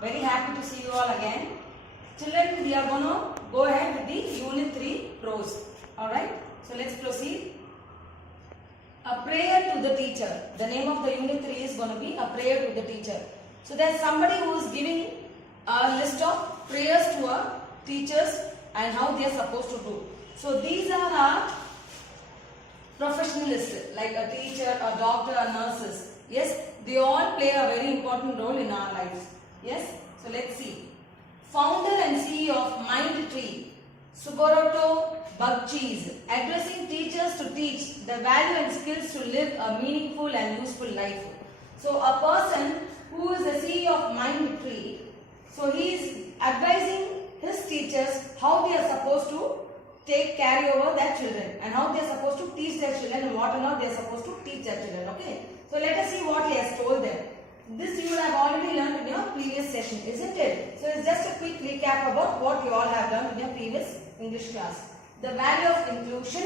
Very happy to see you all again. Children, we are going to go ahead with the Unit 3 prose. Alright, so let's proceed. A prayer to the teacher. The name of the Unit 3 is going to be A Prayer to the Teacher. So there's somebody who is giving a list of prayers to our teachers and how they are supposed to do. So these are our professionalists like a teacher, a doctor, a nurses. Yes, they all play a very important role in our lives. Yes, so let's see. Founder and CEO of Mindtree, Subaroto Bagchis, addressing teachers to teach the value and skills to live a meaningful and useful life. So a person who is the CEO of Mindtree, so he is advising his teachers how they are supposed to carry over their children and how they are supposed to teach their children and what or not they are supposed to teach their children. Okay, so let us see what he has told them. This you have already learned in your previous session, isn't it? So it's just a quick recap about what you all have learned in your previous English class. The value of inclusion: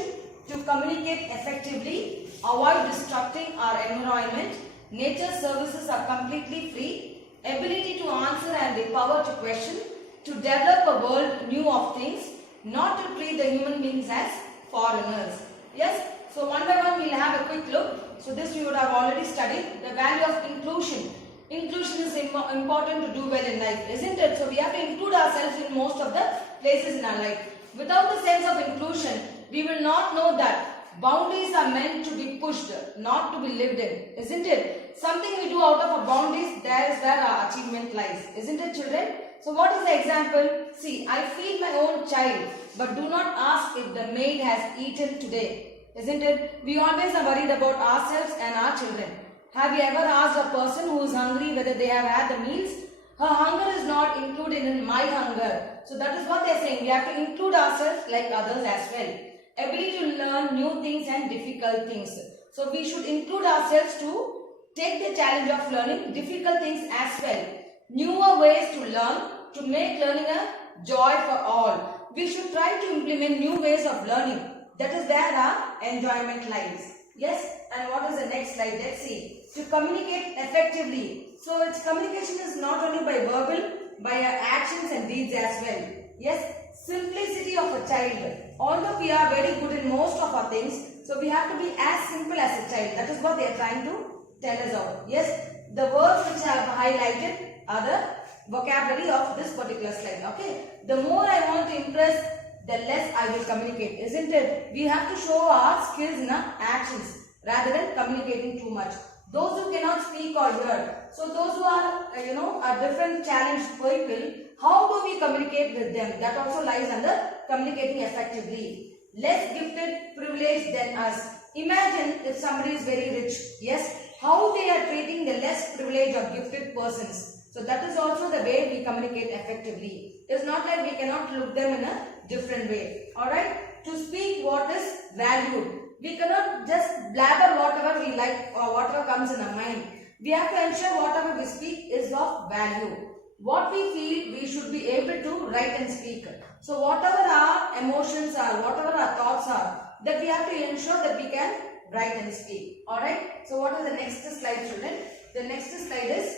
to communicate effectively, avoid disrupting our environment, nature services are completely free, ability to answer and the power to question, to develop a world new of things, not to treat the human beings as foreigners. Yes, so one by one we will have a quick look. So this we would have already studied. The value of inclusion. Inclusion is important to do well in life, isn't it? So we have to include ourselves in most of the places in our life. Without the sense of inclusion, we will not know that boundaries are meant to be pushed, not to be lived in, isn't it? Something we do out of our boundaries, there is where our achievement lies, isn't it, children? So what is the example? See, I feed my own child, but do not ask if the maid has eaten today. Isn't it? We always are worried about ourselves and our children. Have you ever asked a person who is hungry whether they have had the meals? Her hunger is not included in my hunger. So that is what they are saying. We have to include ourselves like others as well. Ability to learn new things and difficult things. So we should include ourselves to take the challenge of learning difficult things as well. Newer ways to learn, to make learning a joy for all. We should try to implement new ways of learning. That is where our enjoyment lies. Yes, and what is the next slide? Let's see. To communicate effectively. So its communication is not only by verbal, by our actions and deeds as well. Yes, simplicity of a child. Although we are very good in most of our things, so we have to be as simple as a child. That is what they are trying to tell us out. Yes, the words which I have highlighted are the vocabulary of this particular slide. Okay, the more I want to impress, the less I will communicate, isn't it? We have to show our skills in our actions rather than communicating too much. Those who cannot speak or hear, so those who are, a different challenged people, how do we communicate with them? That also lies under communicating effectively. Less gifted, privileged than us. Imagine if somebody is very rich, yes, how they are treating the less privileged or gifted persons. So that is also the way we communicate effectively. It's not like we cannot look them in a different way. Alright? To speak what is valued. We cannot just blabber whatever we like or whatever comes in our mind. We have to ensure whatever we speak is of value. What we feel, we should be able to write and speak. So whatever our emotions are, whatever our thoughts are, that we have to ensure that we can write and speak. Alright? So what is the next slide, children? The next slide is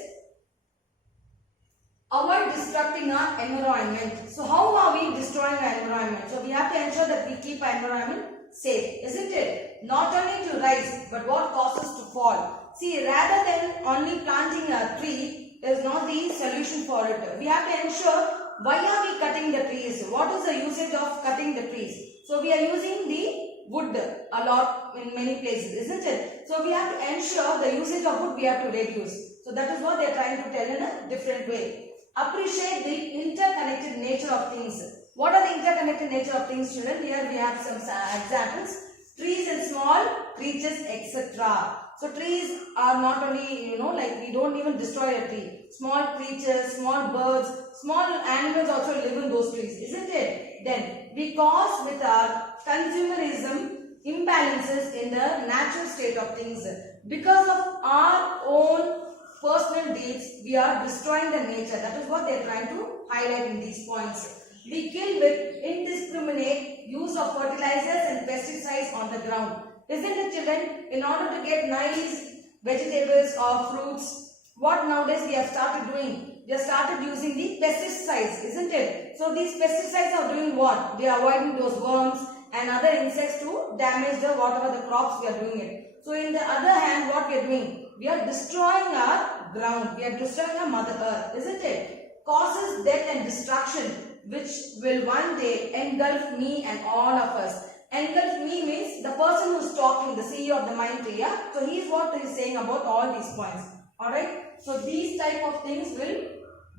avoid disrupting our environment. So how are we destroying our environment? So we have to ensure that we keep our environment safe, isn't it? Not only to rise, but what causes to fall. See, rather than only planting a tree is not the solution for it. We have to ensure why are we cutting the trees? What is the usage of cutting the trees? So we are using the wood a lot in many places, isn't it? So we have to ensure the usage of wood we have to reduce. So that is what they are trying to tell in a different way. Appreciate the interconnected nature of things. What are the interconnected nature of things, children? Here we have some examples. Trees and small creatures, etc. So trees are not only, like we don't even destroy a tree. Small creatures, small birds, small animals also live in those trees, isn't it? Then we cause with our consumerism imbalances in the natural state of things. Because of our own personal deeds, we are destroying the nature. That is what they are trying to highlight in these points. We kill with indiscriminate use of fertilizers and pesticides on the ground. Isn't it, children? In order to get nice vegetables or fruits, what nowadays we have started doing? We have started using the pesticides, isn't it? So these pesticides are doing what? They are avoiding those worms and other insects to damage the whatever the crops we are doing it. So in the other hand, what we are doing? We are destroying our ground. We are destroying our Mother Earth, isn't it? Causes death and destruction, which will one day engulf me and all of us. Engulf me means the person who is talking, the CEO of the Mindtree, yeah? So he is what he is saying about all these points. Alright? So these type of things will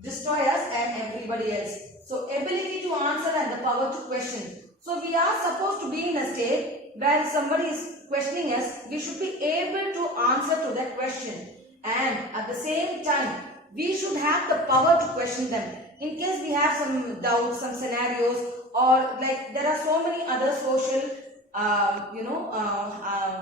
destroy us and everybody else. So ability to answer and the power to question. So we are supposed to be in a state where somebody is questioning us, we should be able to answer to that question. And at the same time, we should have the power to question them. In case we have some doubts, some scenarios, or like there are so many other social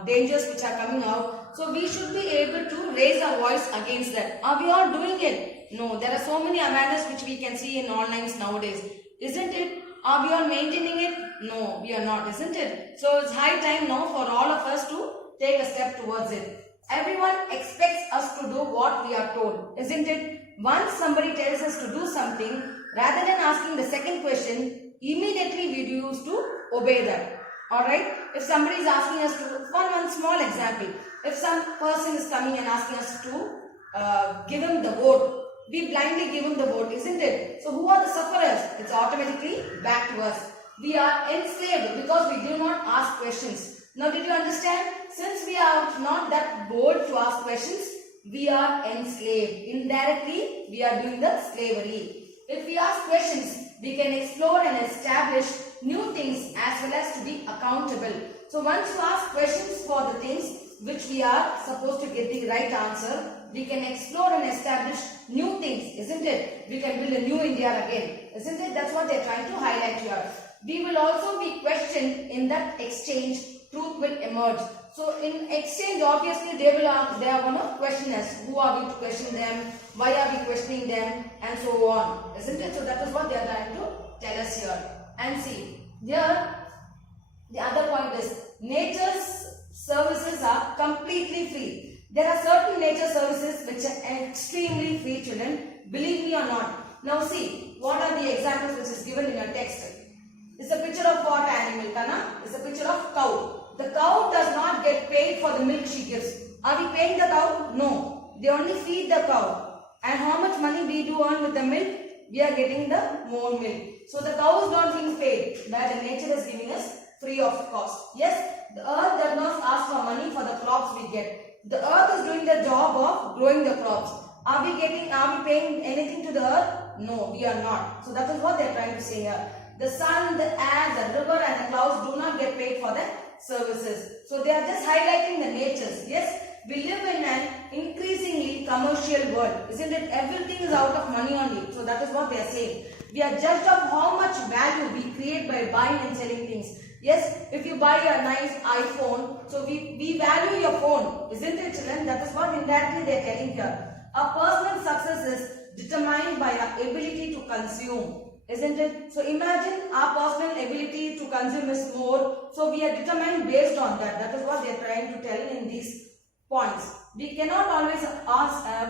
dangers which are coming out. So we should be able to raise our voice against that. Are we all doing it? No, there are so many awareness which we can see in online nowadays. Isn't it? Are we all maintaining it? No, we are not, isn't it? So it's high time now for all of us to take a step towards it. Everyone expects us to do what we are told, isn't it? Once somebody tells us to do something, rather than asking the second question, immediately we used to obey that. Alright? If somebody is asking us to, one small example, if some person is coming and asking us to give him the vote, we blindly give him the vote, isn't it? So who are the sufferers? It's automatically back to us. We are enslaved because we do not ask questions. Now did you understand? Since we are not that bold to ask questions, we are enslaved. Indirectly, we are doing the slavery. If we ask questions, we can explore and establish new things as well as to be accountable. So once you ask questions for the things which we are supposed to get the right answer, we can explore and establish new things, isn't it? We can build a new India again, isn't it? That's what they are trying to highlight here. We will also be questioned in that exchange. Truth will emerge. So in exchange, obviously they are going to question us. Who are we to question them? Why are we questioning them? And so on, isn't it? So that is what they are trying to tell us here. And see, here the other point is nature's services are completely free. There are certain nature services which are extremely free, children. Believe me or not. Now see, what are the examples which is given in your text? It's a picture of what animal, Kana? It's a picture of cow. The cow does not get paid for the milk she gives. Are we paying the cow? No. They only feed the cow. And how much money we do earn with the milk? We are getting the more milk. So the cow is not being paid, where the nature is giving us free of cost. Yes, the earth does not ask for money for the crops we get. The earth is doing the job of growing the crops. Are we paying anything to the earth? No, we are not. So that is what they are trying to say here. The sun, the air, the river and the clouds do not get paid for their services. So they are just highlighting the natures. Yes, we live in an increasingly commercial world. Isn't it? Everything is out of money only. So that is what they are saying. We are judged of how much value we create by buying and selling things. Yes, if you buy a nice iPhone, so we value your phone. Isn't it, children? That is what indirectly they are telling here. Our personal success is determined by our ability to consume. Isn't it? So imagine our personal ability to consume is more. So we are determined based on that. That is what they are trying to tell in these points. We cannot always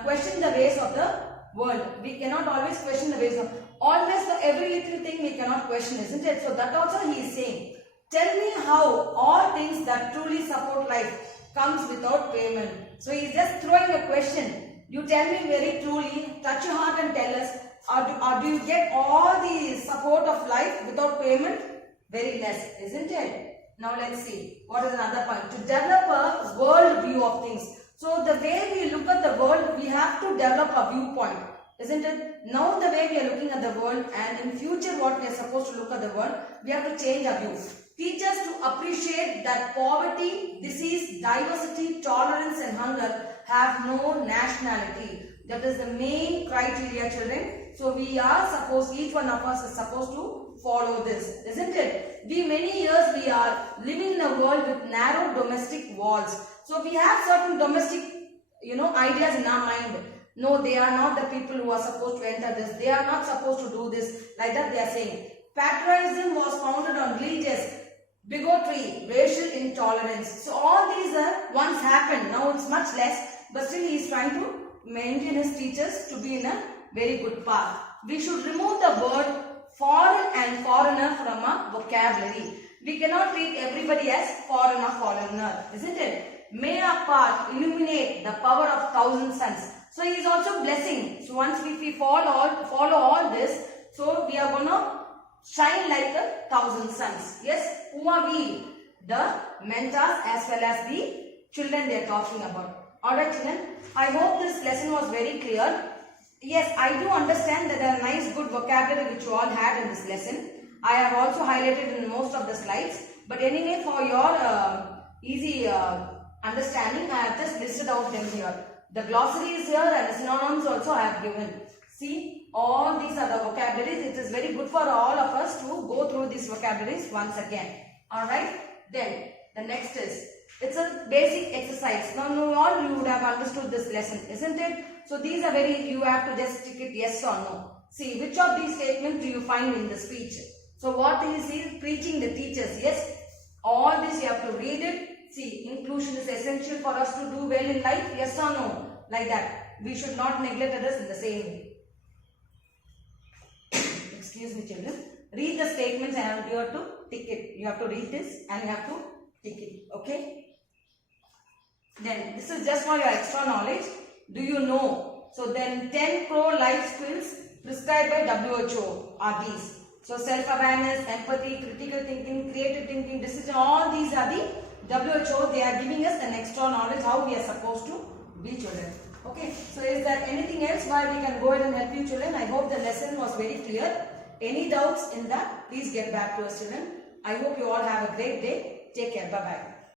question the ways of the world. We cannot always question the ways of always for every little thing we cannot question, isn't it? So that also he is saying. Tell me how all things that truly support life comes without payment. So he is just throwing a question. You tell me very truly, touch your heart and tell us, or do you get all the support of life without payment? Very less, isn't it? Now let's see. What is another point? To develop a world view of things. So the way we look at the world, we have to develop a viewpoint. Isn't it? Now the way we are looking at the world and in future what we are supposed to look at the world, we have to change our view. Teach us to appreciate that poverty, disease, diversity, tolerance and hunger have no nationality. That is the main criteria, children. So we are supposed, each one of us is supposed to follow this, isn't it? Many years we are living in a world with narrow domestic walls. So we have certain domestic, ideas in our mind. No, they are not the people who are supposed to enter this. They are not supposed to do this. Like that they are saying. Patriotism was founded on religious bigotry, racial intolerance. So all these once happened. Now it's much less. But still he is trying to maintain his teachers to be in a very good path. We should remove the word foreign and foreigner from our vocabulary. We cannot treat everybody as foreigner, isn't it? May our path illuminate the power of 1,000 suns. So he is also blessing. So once we follow all this, so we are going to shine like 1,000 suns. Yes, who are we? The mentors as well as the children they are talking about. Alright children, I hope this lesson was very clear. Yes, I do understand that there are nice good vocabulary which you all had in this lesson. I have also highlighted in most of the slides. But anyway, for your easy understanding, I have just listed out them here. The glossary is here and the synonyms also I have given. See, all these are the vocabularies. It is very good for all of us to go through these vocabularies once again. Alright, then the next is, it's a basic exercise. Now all you would have understood this lesson, isn't it? So these are very, you have to just tick it yes or no. See, which of these statements do you find in the speech? So what is he preaching the teachers? Yes, all this you have to read it. See, inclusion is essential for us to do well in life. Yes or no? Like that. We should not neglect others in the same way. Excuse me children. Read the statements and you have to tick it. You have to read this and you have to tick it. Okay? Then this is just for your extra knowledge. Do you know? So then 10 pro-life skills prescribed by WHO are these. So self-awareness, empathy, critical thinking, creative thinking, decision, all these are the WHO. They are giving us an extra knowledge how we are supposed to be children. Okay. So is there anything else why we can go ahead and help you children? I hope the lesson was very clear. Any doubts in that? Please get back to us children. I hope you all have a great day. Take care. Bye-bye.